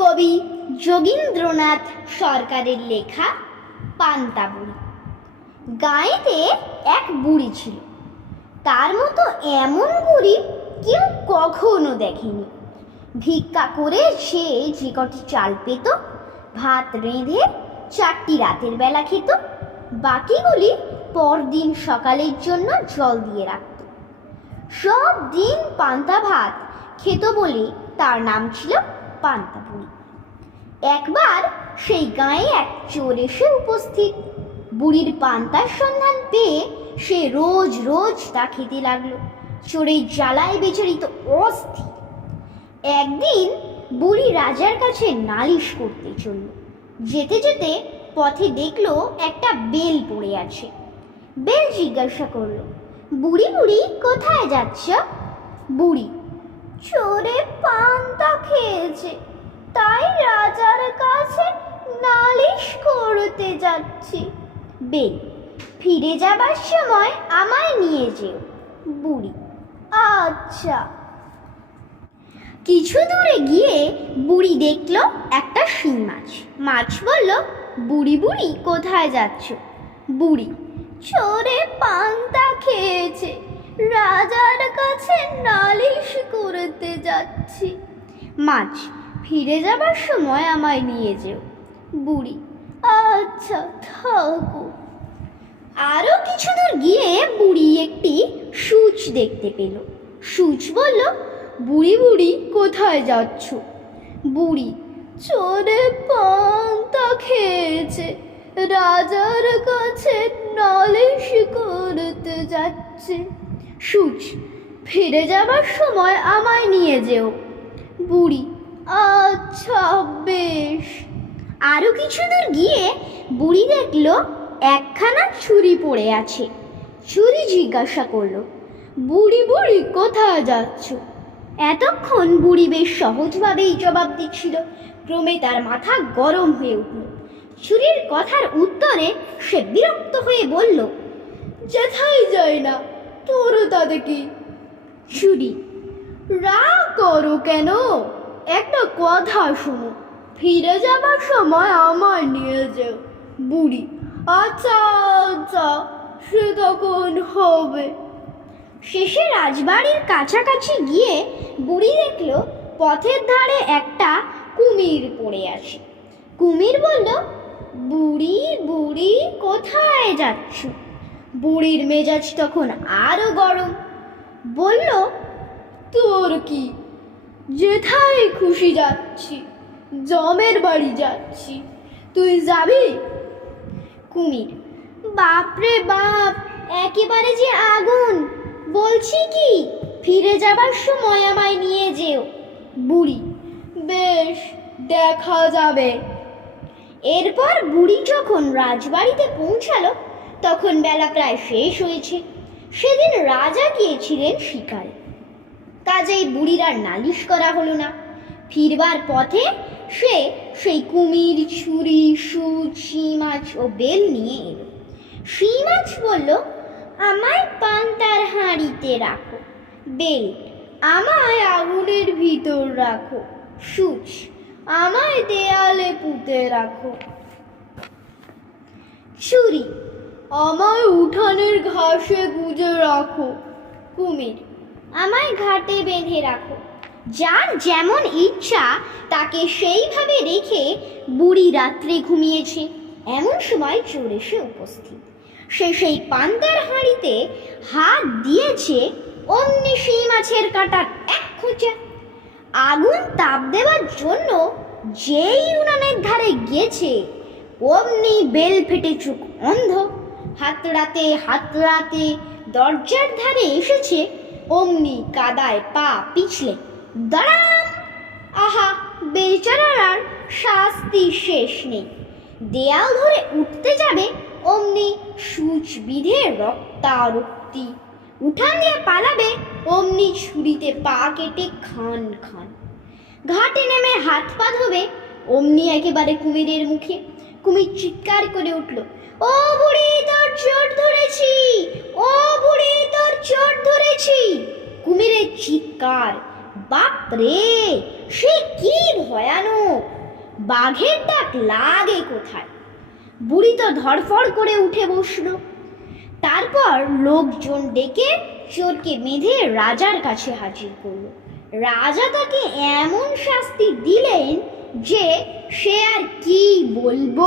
কবি যোগীন্দ্রনাথ সরকারের লেখা পান্তা বুড়ি গাঁয়েতে এক বুড়ি ছিল। তার মতো এমন বুড়ি কেউ কখনো দেখেনি। ভিক্ষা করে সে যে কটি চাল পেত, ভাত রেঁধে চারটি রাতের বেলা খেত, বাকিগুলি পরদিন সকালের জন্য জল দিয়ে রাখত। সব দিন পান্তা ভাত খেত বলে তার নাম ছিল পান্তা বুড়ি একবার সেই গায়ে এক চোর এসে উপস্থিত। বুড়ির পান্তার সন্ধান পেয়ে সে রোজ রোজ তা খেতে লাগল। চোরের জ্বালায় বেচারিত অস্থির একদিন বুড়ি রাজার কাছে নালিশ করতে চলল। যেতে যেতে পথে দেখল একটা বেল পড়ে আছে। বেল জিজ্ঞাসা করল, বুড়ি বুড়ি, কোথায় যাচ্ছ? বুড়ি, চোরে পান্তা খেয়েছে নালিশ করতে যাচ্ছি। বেল, ফিরে যাবার সময় আমায় নিয়ে যেও, বুড়ি। আচ্ছা। কিছু দূরে গিয়ে বুড়ি দেখল একটা শিং মাছ। মাছ বলল, বুড়ি বুড়ি, কোথায় যাচ্ছ? বুড়ি, চোরে পান্তা খেয়েছে। রাজার কাছে নালিশ করতে যাচ্ছি। মাছ, ফিরে যাবার সময় আমায় নিয়ে যেও। বুড়ি। আচ্ছা থাকো। আরও কিছু দূর গিয়ে বুড়ি একটি সূচ দেখতে পেল। সূচ বলল, বুড়ি বুড়ি, কোথায় যাচ্ছ? বুড়ি, চোরে পান্তা খেয়েছে। রাজার কাছে নালিশ করতে যাচ্ছে। সূচ, ফিরে যাবার সময় আমায় নিয়ে যেও। বুড়ি আচ্ছা বেশ। আরও কিছু দূর গিয়ে বুড়ি দেখল একখানা ছুরি পড়ে আছে। ছুরি জিজ্ঞাসা করল, বুড়ি বুড়ি, কোথায় যাচ্ছ? এতক্ষণ বুড়ি বেশ সহজভাবেই জবাব দিচ্ছিল। ক্রমে তার মাথা গরম হয়ে উঠল। ছুরির কথার উত্তরে সে বিরক্ত হয়ে বলল যেথাই যায় না তোর তাতে কি? ছুরি রা করো কেন? একটা কথা শোনো ফিরে যাবার সময় আমার নিয়ে যেও, বুড়ি। আচ্ছা আচ্ছা সে তখন হবে। শেষে রাজবাড়ির কাছাকাছি গিয়ে বুড়ি দেখল, পথের ধারে একটা কুমির পড়ে আছে। কুমির বলল, বুড়ি বুড়ি, কোথায় যাচ্ছ? বুড়ির মেজাজ তখন আরও গরম। বলল, তোর কি? যেথায় খুশি যাচ্ছি জমের বাড়ি যাচ্ছি। তুই যাবি? কুমির। বাপরে বাপ, একেবারে যে আগুন। বলছি কি, ফিরে যাবার সময় আমায় নিয়ে যেও। বুড়ি, বেশ, দেখা যাবে। এরপর বুড়ি যখন রাজবাড়িতে পৌঁছালো, তখন বেলা প্রায় শেষ হয়েছে। সেদিন রাজা গিয়েছিলেন শিকারে। কাজেই বুড়ির আর নালিশ করা হলো না। ফিরবার পথে সে সেই কুমির, ছুরি, সুচ মাছ ও বেল নিয়ে এলো। মাছ বলল, আমায় পান্তার হাঁড়িতে রাখো, বেল আমায় আগুনের ভিতর রাখো, সুচ আমায় দেয়ালে পুঁতে রাখো। ছুরি আমায় উঠানের ঘাসে গুজে রাখো, কুমির আমায় ঘাটে বেঁধে রাখো যার যেমন ইচ্ছা, তাকে সেইভাবে রেখে বুড়ি রাত্রে ঘুমিয়েছে। এমন সময় চোর এসে উপস্থিত। সে সেই পান্তার হাঁড়িতে হাত দিয়েছে অমনি সেই মাছের কাটার এক খোঁচা। আগুন তাপ দেওয়ার জন্য যেই উনানের ধারে গিয়েছে, অমনি বেল ফেটে চোখ অন্ধ। হাতড়াতে হাতড়াতে দরজার ধারে এসেছে, অমনি কাদায় পা পিছলে। দাঁড়ান। আহা, বেচারার আর শাস্তি শেষ নেই। দেয়াল ধরে উঠতে যাবে অমনি সূচ বিধে রক্তারক্তি। উঠান দিয়ে পালাবে অমনি ছুরিতে পা কেটে খান খান। ঘাটে নেমে হাত পা ধোবে অমনি একেবারে কুমিরের মুখে। কুমির চিৎকার করে উঠল, ও বুড়ি, তোর চোট ধরেছি! ও বুড়ি, তোর চোট ধরেছি! কুমিরের চিৎকার বাপ রে সে কি ভয়ানক? বাঘের ডাক লাগে কোথায়? বুড়ি তো ধরফড় করে উঠে বসল। তারপর লোকজন ডেকে চোরকে বেঁধে রাজার কাছে হাজির করল। রাজা তাকে এমন শাস্তি দিলেন যে সে আর কি বলব?